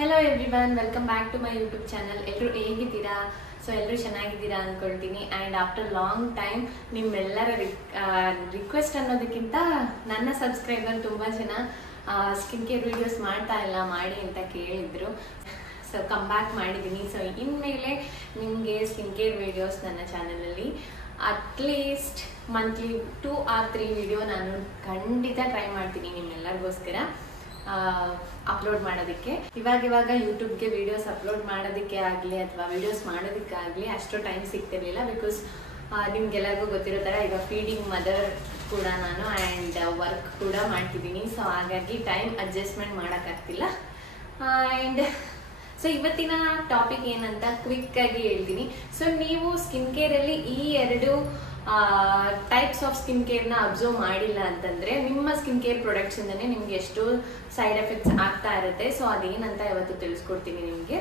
Hello everyone, welcome back to my YouTube channel. ಎಲ್ಲರೂ ಹೇಗಿದ್ದೀರಾ? So ಎಲ್ಲರೂ ಚೆನ್ನಾಗಿದ್ದೀರಾ ಅಂದ್ಕೊಳ್ತೀನಿ. ಆ್ಯಂಡ್ ಆಫ್ಟರ್ ಲಾಂಗ್ ಟೈಮ್ ನಿಮ್ಮೆಲ್ಲರ ರಿಕ್ವೆಸ್ಟ್ ಅನ್ನೋದಕ್ಕಿಂತ ನನ್ನ ಸಬ್ಸ್ಕ್ರೈಬರ್ ತುಂಬ ಜನ ಸ್ಕಿನ್ ಕೇರ್ ವೀಡಿಯೋಸ್ ಮಾಡ್ತಾ ಇಲ್ಲ ಮಾಡಿ ಅಂತ ಕೇಳಿದ್ರು. ಸೊ ಕಮ್ ಬ್ಯಾಕ್ ಮಾಡಿದ್ದೀನಿ. ಸೊ ಇನ್ಮೇಲೆ ನಿಮಗೆ ಸ್ಕಿನ್ ಕೇರ್ ವೀಡಿಯೋಸ್ ನನ್ನ ಚಾನಲಲ್ಲಿ ಅಟ್ಲೀಸ್ಟ್ ಮಂತ್ಲಿ 2 or 3 ವಿಡಿಯೋ ನಾನು ಖಂಡಿತ ಟ್ರೈ ಮಾಡ್ತೀನಿ ನಿಮ್ಮೆಲ್ಲರಿಗೋಸ್ಕರ ಅಪ್ಲೋಡ್ ಮಾಡೋದಕ್ಕೆ. ಇವಾಗ ಯೂಟ್ಯೂಬ್ಗೆ ವಿಡಿಯೋಸ್ ಅಪ್ಲೋಡ್ ಮಾಡೋದಕ್ಕೆ ಆಗಲಿ ಅಥವಾ ವಿಡಿಯೋಸ್ ಮಾಡೋದಕ್ಕಾಗಲಿ ಅಷ್ಟು ಟೈಮ್ ಸಿಗ್ತಿರ್ಲಿಲ್ಲ. ಬಿಕಾಸ್ ನಿಮ್ಗೆಲ್ಲರಿಗೂ ಗೊತ್ತಿರೋ ಥರ ಈಗ ಫೀಡಿಂಗ್ ಮದರ್ ಕೂಡ ನಾನು ಆ್ಯಂಡ್ ವರ್ಕ್ ಕೂಡ ಮಾಡ್ತಿದ್ದೀನಿ. ಸೊ ಹಾಗಾಗಿ ಟೈಮ್ ಅಡ್ಜಸ್ಟ್ಮೆಂಟ್ ಮಾಡೋಕ್ಕಾಗ್ತಿಲ್ಲ. ಆ್ಯಂಡ್ ಸೊ ಇವತ್ತಿನ ಟಾಪಿಕ್ ಏನಂತ ಕ್ವಿಕ್ಕಾಗಿ ಹೇಳ್ತೀನಿ. ಸೊ ನೀವು ಸ್ಕಿನ್ ಕೇರಲ್ಲಿ ಈ 2 ಟೈಪ್ಸ್ ಆಫ್ ಸ್ಕಿನ್ ಕೇರ್ನ ಅಬ್ಸರ್ವ್ ಮಾಡಿಲ್ಲ ಅಂತಂದ್ರೆ ನಿಮ್ಮ ಸ್ಕಿನ್ ಕೇರ್ ಪ್ರಾಡಕ್ಟ್ಸ್ ಇಂದನೇ ನಿಮ್ಗೆ ಎಷ್ಟೋ ಸೈಡ್ ಎಫೆಕ್ಟ್ಸ್ ಆಗ್ತಾ ಇರುತ್ತೆ. ಸೊ ಅದೇನಂತ ಇವತ್ತು ತಿಳಿಸ್ಕೊಡ್ತೀನಿ ನಿಮಗೆ.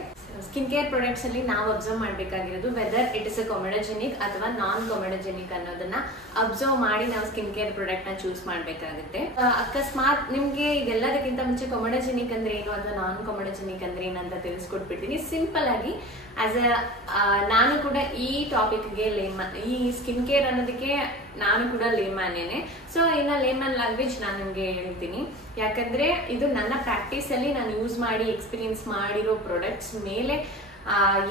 ಸ್ಕಿನ್ ಕೇರ್ ಪ್ರಾಡಕ್ಟ್ಸ್ ಅಲ್ಲಿ ನಾವು ಅಬ್ಸರ್ವ್ ಮಾಡಬೇಕಾಗಿರೋದು whether it is a comedogenic ಅಥವಾ ನಾನ್ ಕೊಮೆಡೋಜೆನಿಕ್ ಅನ್ನೋದನ್ನ ಅಬ್ಸರ್ವ್ ಮಾಡಿ ನಾವು ಸ್ಕಿನ್ ಕೇರ್ ಪ್ರಾಡಕ್ಟ್ ನ ಚೂಸ್ ಮಾಡಬೇಕಾಗುತ್ತೆ. ಅಕಸ್ಮಾತ್ ನಿಮ್ಗೆ ಇದೆಲ್ಲದಕ್ಕಿಂತ ಮುಂಚೆ ಕೊಮೆಡೋಜೆನಿಕ್ ಅಂದ್ರೆ ಏನು ಅಥವಾ ನಾನ್ ಕೊಮೆಡೋಜೆನಿಕ್ ಅಂದ್ರೆ ಏನಂತ ತಿಳಿಸ್ಕೊಟ್ಬಿಡ್ತೀನಿ ಸಿಂಪಲ್ ಆಗಿ. ಆಸ್ ನಾನು ಕೂಡ ಈ ಟಾಪಿಕ್ಗೆ ಈ ಸ್ಕಿನ್ ಕೇರ್ ಅನ್ನೋದಕ್ಕೆ ನಾನು ಕೂಡ ಲೇಮ್ಯಾನೇನೆ. ಸೊ ಇನ್ನ ಲೇಮ್ಯಾನ್ ಲ್ಯಾಂಗ್ವೇಜ್ ನಾನು ನಿಮ್ಗೆ ಹೇಳ್ತೀನಿ. ಯಾಕಂದ್ರೆ ಇದು ನನ್ನ ಪ್ರಾಕ್ಟೀಸ್ ಅಲ್ಲಿ ನಾನು ಯೂಸ್ ಮಾಡಿ ಎಕ್ಸ್ಪೀರಿಯನ್ಸ್ ಮಾಡಿರೋ ಪ್ರಾಡಕ್ಟ್ಸ್ ಮೇಲೆ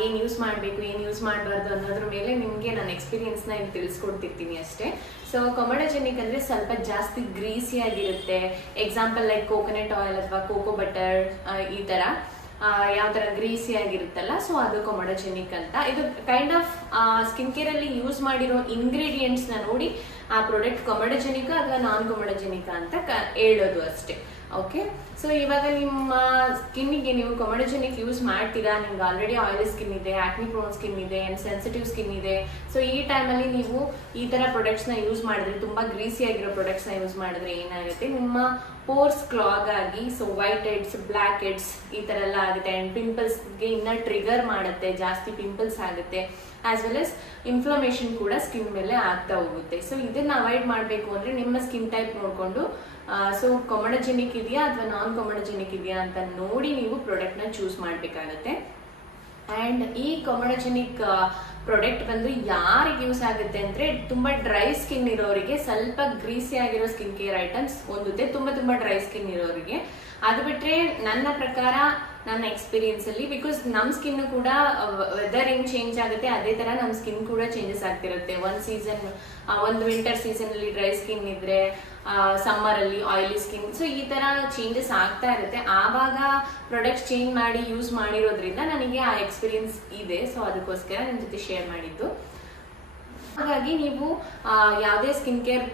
ಏನ್ ಯೂಸ್ ಮಾಡಬೇಕು ಏನ್ ಯೂಸ್ ಮಾಡಬಾರ್ದು ಅನ್ನೋದ್ರ ಮೇಲೆ ನಿಮ್ಗೆ ನನ್ನ ಎಕ್ಸ್ಪೀರಿಯನ್ಸ್ ನ ಇಲ್ಲಿ ತಿಳಿಸ್ಕೊಡ್ತಿರ್ತೀನಿ ಅಷ್ಟೇ. ಸೊ ಕೊಮೆಡೋಜೆನಿಕ್ ಅಂದ್ರೆ ಸ್ವಲ್ಪ ಜಾಸ್ತಿ ಗ್ರೀಸಿ ಆಗಿರುತ್ತೆ. ಎಕ್ಸಾಂಪಲ್ ಲೈಕ್ ಕೋಕೋನಟ್ ಆಯಿಲ್ ಅಥವಾ ಕೋಕೋ ಬಟರ್ ಈ ತರ ಯಾವ ತರ ಗ್ರೀಸಿ ಆಗಿರುತ್ತಲ್ಲ, ಸೊ ಅದು ಕೊಮೆಡೋಜೆನಿಕ್ ಅಂತ. ಇದು ಕೈಂಡ್ ಆಫ್ ಸ್ಕಿನ್ ಕೇರ್ ಅಲ್ಲಿ ಯೂಸ್ ಮಾಡಿರೋ ಇಂಗ್ರೀಡಿಯೆಂಟ್ಸ್ ನ ನೋಡಿ ಆ ಪ್ರಾಡಕ್ಟ್ ಕೊಮೆಡೋಜೆನಿಕ್ ಅಥವಾ ನಾನ್ ಕೊಮೆಡೋಜೆನಿಕ್ ಅಂತ ಹೇಳೋದು ಅಷ್ಟೇ. ಓಕೆ, ಸೊ ಇವಾಗ ನಿಮ್ಮ ಸ್ಕಿನ್ನಿಗೆ ನೀವು ಕೊಮೆಡೋಜೆನಿಕ್ ಯೂಸ್ ಮಾಡ್ತೀರಾ, ನಿಮ್ಗೆ ಆಲ್ರೆಡಿ ಆಯಿಲಿ ಸ್ಕಿನ್ ಇದೆ, ಆಕ್ನಿ ಪ್ರೋನ್ ಸ್ಕಿನ್ ಇದೆ ಅಂಡ್ ಸೆನ್ಸಿಟಿವ್ ಸ್ಕಿನ್ ಇದೆ. ಸೊ ಈ ಟೈಮಲ್ಲಿ ನೀವು ಈ ತರ ಪ್ರಾಡಕ್ಟ್ಸ್ ನ ಯೂಸ್ ಮಾಡಿದ್ರೆ, ತುಂಬಾ ಗ್ರೀಸಿ ಆಗಿರೋ ಪ್ರಾಡಕ್ಟ್ಸ್ ನ ಯೂಸ್ ಮಾಡಿದ್ರೆ ಏನಾಗುತ್ತೆ, ನಿಮ್ಮ ಪೋರ್ಸ್ ಕ್ಲಾಗ್ ಆಗಿ so white heads, black heads ಈ ತರ ಎಲ್ಲ ಆಗುತ್ತೆ. ಅಂಡ್ ಪಿಂಪಲ್ಸ್ಗೆ ಇನ್ನ ಟ್ರಿಗರ್ ಮಾಡುತ್ತೆ, ಜಾಸ್ತಿ ಪಿಂಪಲ್ಸ್ ಆಗುತ್ತೆ. ಆಸ್ ವೆಲ್ ಎಸ್ ಇನ್ಫ್ಲಮೇಷನ್ ಕೂಡ ಸ್ಕಿನ್ ಮೇಲೆ ಆಗ್ತಾ ಹೋಗುತ್ತೆ. ಸೊ ಇದನ್ನ ಅವಾಯ್ಡ್ ಮಾಡಬೇಕು ಅಂದ್ರೆ ನಿಮ್ಮ ಸ್ಕಿನ್ ಟೈಪ್ ನೋಡ್ಕೊಂಡು ಸೊ ಕೊಮೆಡೋಜೆನಿಕ್ ಇದೆಯಾ ಅಥವಾ ನಾನ್ ಕೊಮೆಡೋಜೆನಿಕ್ ಇದೆಯಾ ಅಂತ ನೋಡಿ ನೀವು ಪ್ರಾಡಕ್ಟ್ ನ ಚೂಸ್ ಮಾಡಬೇಕಾಗುತ್ತೆ. ಅಂಡ್ ಈ ಕೊಮೆಡೋಜೆನಿಕ್ ಪ್ರಾಡಕ್ಟ್ ಬಂದು ಯಾರಿಗೆ ಯೂಸ್ ಆಗುತ್ತೆ ಅಂದ್ರೆ ತುಂಬಾ ಡ್ರೈ ಸ್ಕಿನ್ ಇರೋರಿಗೆ, ಸ್ವಲ್ಪ ಗ್ರೀಸಿ ಆಗಿರೋ ಸ್ಕಿನ್ ಕೇರ್ ಐಟಮ್ಸ್ ಹೊಂದುತ್ತೆ ತುಂಬಾ ಡ್ರೈ ಸ್ಕಿನ್ ಇರೋರಿಗೆ. ಅದು ಬಿಟ್ರೆ ನನ್ನ ಪ್ರಕಾರ ನನ್ನ ಎಕ್ಸ್ಪೀರಿಯನ್ಸ್ ಅಲ್ಲಿ, ಬಿಕಾಸ್ ನಮ್ ಸ್ಕಿನ್ ಕೂಡ ವೆದರ್ ಹೆಂಗ್ ಚೇಂಜ್ ಆಗುತ್ತೆ ಅದೇ ತರ ನಮ್ ಸ್ಕಿನ್ ಕೂಡ ಚೇಂಜಸ್ ಆಗ್ತಿರುತ್ತೆ. ಒಂದು ವಿಂಟರ್ ಸೀಸನ್ ಅಲ್ಲಿ ಡ್ರೈ ಸ್ಕಿನ್ ಇದ್ರೆ, ಸಮ್ಮರ್ ಅಲ್ಲಿ ಆಯಿಲಿ ಸ್ಕಿನ್, ಸೊ ಈ ತರ ಚೇಂಜಸ್ ಆಗ್ತಾ ಇರುತ್ತೆ. ಆವಾಗ ಪ್ರಾಡಕ್ಟ್ಸ್ ಚೇಂಜ್ ಮಾಡಿ ಯೂಸ್ ಮಾಡಿರೋದ್ರಿಂದ ನನಗೆ ಆ ಎಕ್ಸ್ಪೀರಿಯನ್ಸ್ ಇದೆ. ಸೊ ಅದಕ್ಕೋಸ್ಕರ ನಿಮ್ ಜೊತೆ ಶೇರ್ ಮಾಡಿದ್ದು. ಹಾಗಾಗಿ ನೀವು ಯಾವುದೇ ಸ್ಕಿನ್ ಕೇರ್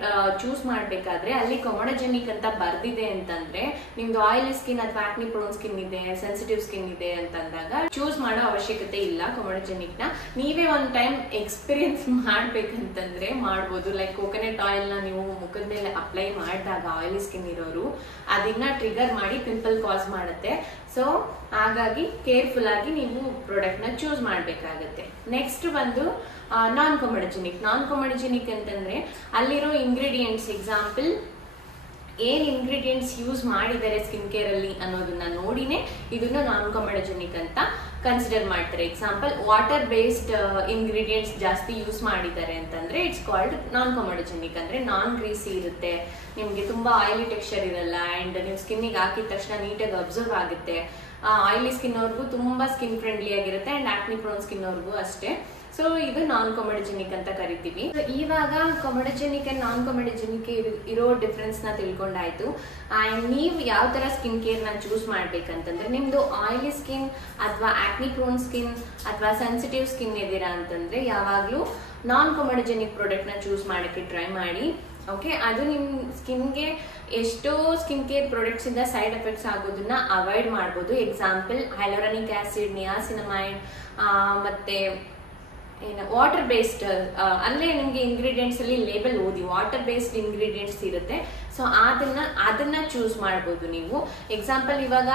ಚೂಸ್ ಮಾಡ್ಬೇಕಾದ್ರೆ ಅಲ್ಲಿ ಕೊಮೆಡೋಜೆನಿಕ್ ಅಂತ ಬರ್ದಿದೆ ಅಂತಂದ್ರೆ ನಿಮ್ದು ಆಯಿಲಿ ಸ್ಕಿನ್ ಅಥವಾ ಆಕ್ನಿ ಪ್ರೋನ್ ಸ್ಕಿನ್ ಇದೆ, ಸೆನ್ಸಿಟಿವ್ ಸ್ಕಿನ್ ಇದೆ ಅಂತಂದಾಗ ಚೂಸ್ ಮಾಡೋ ಅವಶ್ಯಕತೆ ಇಲ್ಲ. ಕೊಮೆಡೋಜೆನಿಕ್ ನ ನೀವೇ ಒಂದ್ ಟೈಮ್ ಎಕ್ಸ್ಪೀರಿಯನ್ಸ್ ಮಾಡ್ಬೇಕಂತಂದ್ರೆ ಮಾಡ್ಬೋದು. ಲೈಕ್ ಕೋಕೋನಟ್ ಆಯಿಲ್ ನ ನೀವು ಮುಖದ ಮೇಲೆ ಅಪ್ಲೈ ಮಾಡಿದಾಗ ಆಯಿಲಿ ಸ್ಕಿನ್ ಇರೋರು ಅದನ್ನ ಟ್ರಿಗರ್ ಮಾಡಿ ಪಿಂಪಲ್ ಕಾಸ್ ಮಾಡುತ್ತೆ. ಸೊ ಹಾಗಾಗಿ ಕೇರ್ಫುಲ್ ಆಗಿ ನೀವು ಪ್ರಾಡಕ್ಟ್ ನ ಚೂಸ್ ಮಾಡ್ಬೇಕಾಗತ್ತೆ. ನೆಕ್ಸ್ಟ್ ಬಂದು ನಾನ್ ಕೊಮೆಡೋಜೆನಿಕ್ ಅಂತಂದ್ರೆ ಅಲ್ಲಿರೋ ಇಂಗ್ರೀಡಿಯೆಂಟ್ಸ್, ಎಕ್ಸಾಂಪಲ್ ಏನ್ ಇಂಗ್ರೀಡಿಯೆಂಟ್ಸ್ ಯೂಸ್ ಮಾಡಿದ್ದಾರೆ ಸ್ಕಿನ್ ಕೇರ್ ಅಲ್ಲಿ ಅನ್ನೋದನ್ನ ನೋಡಿನೇ ಇದನ್ನ ನಾನ್ ಕೊಮೆಡೋಜೆನಿಕ್ ಅಂತ ಕನ್ಸಿಡರ್ ಮಾಡ್ತಾರೆ. ಎಕ್ಸಾಂಪಲ್ ವಾಟರ್ ಬೇಸ್ಡ್ ಇಂಗ್ರೀಡಿಯೆಂಟ್ಸ್ ಜಾಸ್ತಿ ಯೂಸ್ ಮಾಡಿದ್ದಾರೆ ಅಂತಂದ್ರೆ ಇಟ್ಸ್ ಕಾಲ್ಡ್ ನಾನ್ ಕೊಮೆಡೋಜೆನಿಕ್. ಅಂದ್ರೆ ನಾನ್ ಗ್ರೀಸಿ ಇರುತ್ತೆ, ನಿಮ್ಗೆ ತುಂಬಾ ಆಯಿಲಿ ಟೆಕ್ಸ್ಚರ್ ಇರಲ್ಲ ಅಂಡ್ ನೀವು ಸ್ಕಿನ್ನಿಗೆ ಹಾಕಿದ ತಕ್ಷಣ ನೀಟಾಗಿ ಅಬ್ಸರ್ವ್ ಆಗುತ್ತೆ. ಆಯಿಲಿ ಸ್ಕಿನ್ ಅವ್ರಿಗೂ ತುಂಬಾ ಸ್ಕಿನ್ ಫ್ರೆಂಡ್ಲಿ ಆಗಿರುತ್ತೆ ಅಂಡ್ ಆಕ್ನಿ ಪ್ರೋನ್ ಸ್ಕಿನ್ ಅವ್ರಿಗೂ ಅಷ್ಟೇ. ಸೊ ಇದು ನಾನ್ ಕೊಮೆಡೋಜೆನಿಕ್ ಅಂತ ಕರಿತೀವಿ. ಇವಾಗ ಕೊಮೆಡೋಜೆನಿಕ್ ಅಂಡ್ ನಾನ್ ಕೊಮೆಡೋಜೆನಿಕ್ ಇರೋ ಡಿಫ್ರೆನ್ಸ್ ನ ತಿಳ್ಕೊಂಡಾಯ್ತು. ಅಂಡ್ ನೀವು ಯಾವ ತರ ಸ್ಕಿನ್ ಕೇರ್ ನ ಚೂಸ್ ಮಾಡ್ಬೇಕಂತಂದ್ರೆ, ನಿಮ್ದು ಆಯಿಲಿ ಸ್ಕಿನ್ ಅಥವಾ ಆಕ್ನಿ ಪ್ರೋನ್ ಸ್ಕಿನ್ ಅಥವಾ ಸೆನ್ಸಿಟಿವ್ ಸ್ಕಿನ್ ಇದೀರಾ ಅಂತಂದ್ರೆ ಯಾವಾಗ್ಲೂ ನಾನ್ ಕೊಮೆಡೋಜೆನಿಕ್ ಪ್ರಾಡಕ್ಟ್ ನ ಚೂಸ್ ಮಾಡಕ್ಕೆ ಟ್ರೈ ಮಾಡಿ. ಓಕೆ, ಅದು ನಿಮ್ ಸ್ಕಿನ್ಗೆ ಎಷ್ಟೋ ಸ್ಕಿನ್ ಕೇರ್ ಪ್ರಾಡಕ್ಟ್ಸ್ ಇಂದ ಸೈಡ್ ಎಫೆಕ್ಟ್ಸ್ ಆಗೋದನ್ನ ಅವಾಯ್ಡ್ ಮಾಡ್ಬೋದು. ಎಕ್ಸಾಂಪಲ್ ಹೈಲೋರಾನಿಕ್ ಆಸಿಡ್, ನಿಯಾಸಿನಮೈಡ್, ಮತ್ತೆ ವಾಟರ್ ಬೇಸ್ಡ್ ಅಂದ್ರೆ ನಿಮ್ಗೆ ಇಂಗ್ರೀಡಿಯೆಂಟ್ಸ್ ಅಲ್ಲಿ ಲೇಬಲ್ ಓದಿ ವಾಟರ್ ಬೇಸ್ಡ್ ಇಂಗ್ರೀಡಿಯೆಂಟ್ಸ್ ಇರುತ್ತೆ. ಸೊ ಅದನ್ನ ಚೂಸ್ ಮಾಡ್ಬೋದು ನೀವು. ಎಕ್ಸಾಂಪಲ್ ಇವಾಗ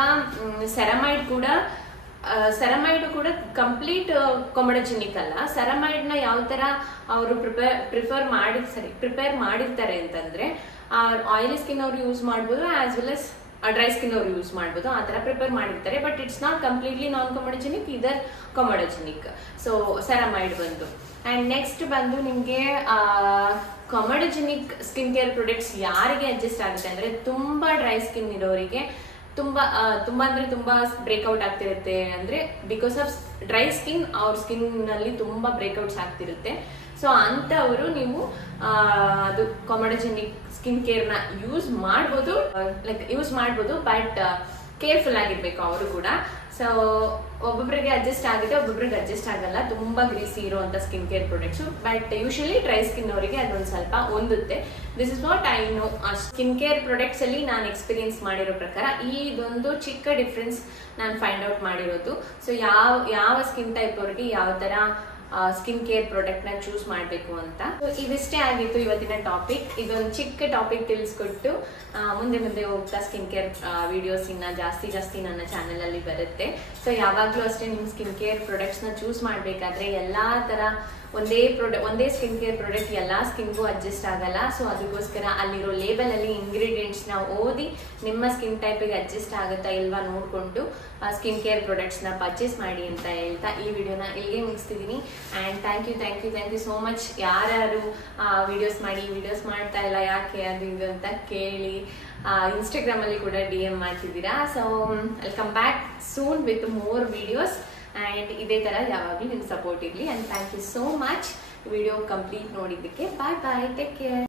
ಸೆರಮೈಡ್ ಕೂಡ ಕಂಪ್ಲೀಟ್ ಕೊಮೆಡೋಜೆನಿಕ್ ಅಲ್ಲ. ಸೆರಮೈಡ್ ನ ಯಾವ ತರ ಅವರು ಪ್ರಿಪೇರ್ ಮಾಡಿರ್ತಾರೆ ಅಂತಂದ್ರೆ ಆಯಿಲಿ ಸ್ಕಿನ್ ಅವ್ರು ಯೂಸ್ ಮಾಡ್ಬೋದು, as well as dry skin ಅವ್ರು ಯೂಸ್ ಮಾಡ್ಬೋದು, ಆ ಥರ ಪ್ರಿಪೇರ್ ಮಾಡಿರ್ತಾರೆ. But it's not completely non comedogenic, either comedogenic. So ceramide ಬಂದು. ಆ್ಯಂಡ್ ನೆಕ್ಸ್ಟ್ ಬಂದು ನಿಮಗೆ ಕೊಮೊಡೋಜೆನಿಕ್ ಸ್ಕಿನ್ ಕೇರ್ ಪ್ರಾಡಕ್ಟ್ಸ್ ಯಾರಿಗೆ ಅಡ್ಜಸ್ಟ್ ಆಗುತ್ತೆ ಅಂದರೆ, ತುಂಬ ಡ್ರೈ ಸ್ಕಿನ್ ಇರೋರಿಗೆ, ತುಂಬ ಅಂದರೆ ತುಂಬ ಬ್ರೇಕ್ಔಟ್ ಆಗ್ತಿರುತ್ತೆ. ಅಂದರೆ ಬಿಕಾಸ್ ಆಫ್ ಡ್ರೈ ಸ್ಕಿನ್ ಅವ್ರ ಸ್ಕಿನ್ನಲ್ಲಿ ತುಂಬ ಬ್ರೇಕ್ಔಟ್ಸ್ ಆಗ್ತಿರುತ್ತೆ. ಸೊ ಅಂಥವರು ನೀವು ಅದು ಕೊಮೊಡೋಜೆನಿಕ್ ಸ್ಕಿನ್ ಕೇರ್ನ ಯೂಸ್ ಮಾಡ್ಬೋದು, ಬಟ್ ಕೇರ್ಫುಲ್ ಆಗಿರ್ಬೇಕು ಅವರು ಕೂಡ. ಸೊ ಒಬ್ಬೊಬ್ಬರಿಗೆ ಅಡ್ಜಸ್ಟ್ ಆಗುತ್ತೆ, ಒಬ್ಬೊಬ್ಬರಿಗೆ ಅಡ್ಜಸ್ಟ್ ಆಗಲ್ಲ, ತುಂಬ ಗ್ರೀಸಿ ಇರುವಂಥ skin care products. But usually dry skin ಅವರಿಗೆ ಅದೊಂದು ಸ್ವಲ್ಪ ಹೊಂದುತ್ತೆ. This is what I know. Skin care products ಅಲ್ಲಿ ನಾನು ಎಕ್ಸ್ಪೀರಿಯನ್ಸ್ ಮಾಡಿರೋ ಪ್ರಕಾರ ಇದೊಂದು ಚಿಕ್ಕ ಡಿಫ್ರೆನ್ಸ್ ನಾನು ಫೈಂಡ್ ಔಟ್ ಮಾಡಿರೋದು. ಸೊ ಯಾವ ಸ್ಕಿನ್ ಟೈಪ್ ಅವ್ರಿಗೆ ಯಾವ ಥರ ಸ್ಕಿನ್ ಕೇರ್ ಪ್ರಾಡಕ್ಟ್ ನ ಚೂಸ್ ಮಾಡಬೇಕು ಅಂತ. ಇದಿಷ್ಟೇ ಆಗಿತ್ತು ಇವತ್ತಿನ ಟಾಪಿಕ್. ಇದೊಂದು ಚಿಕ್ಕ ಟಾಪಿಕ್ ತಿಳಿಸ್ಕೊಟ್ಟು ಮುಂದೆ ಹೋಗ್ತಾ ಸ್ಕಿನ್ ಕೇರ್ ವಿಡಿಯೋಸ್ ಇನ್ನ ಜಾಸ್ತಿ ನನ್ನ ಚಾನೆಲ್ ಅಲ್ಲಿ ಬರುತ್ತೆ. ಸೊ ಯಾವಾಗ್ಲೂ ಅಷ್ಟೇ ನಿಮ್ ಸ್ಕಿನ್ ಕೇರ್ ಪ್ರಾಡಕ್ಟ್ಸ್ ನ ಚೂಸ್ ಮಾಡ್ಬೇಕಾದ್ರೆ ಎಲ್ಲಾ ತರ ಒಂದೇ ಸ್ಕಿನ್ ಕೇರ್ ಪ್ರಾಡಕ್ಟ್ ಎಲ್ಲಾ ಸ್ಕಿನ್ಗೂ ಅಡ್ಜಸ್ಟ್ ಆಗಲ್ಲ. ಸೊ ಅದಕ್ಕೋಸ್ಕರ ಅಲ್ಲಿರೋ ಲೇಬಲ್ ಅಲ್ಲಿ ಇಂಗ್ರೀಡಿಯೆಂಟ್ಸ್ ನ ಓದಿ ನಿಮ್ಮ ಸ್ಕಿನ್ ಟೈಪಿಗೆ ಅಡ್ಜಸ್ಟ್ ಆಗುತ್ತಾ ಇಲ್ವಾ ನೋಡ್ಕೊಂಡು ಸ್ಕಿನ್ ಕೇರ್ ಪ್ರಾಡಕ್ಟ್ಸ್ ನ ಪರ್ಚೇಸ್ ಮಾಡಿ ಅಂತ ಹೇಳ್ತಾ ಈ ವಿಡಿಯೋನ ಇಲ್ಲಿಗೆ ಮುಗಿಸ್ತಿದ್ದೀನಿ. And thank you so much. ಯಾರು ವಿಡಿಯೋಸ್ ಮಾಡ್ತಾ ಇಲ್ಲ, ಯಾಕೆ ಅದು ಇದು ಅಂತ ಕೇಳಿ ಇನ್ಸ್ಟಾಗ್ರಾಮ್ ಅಲ್ಲಿ ಕೂಡ DM ಮಾಡ್ತಿದ್ದೀರಾ. So welcome back soon with more videos. And ಇದೇ ಥರ ಯಾವಾಗಲೂ ನಿಮ್ಮ ಸಪೋರ್ಟ್ ಇರಲಿ. And thank you so much video complete ನೋಡಿದ್ದಕ್ಕೆ. Bye take care.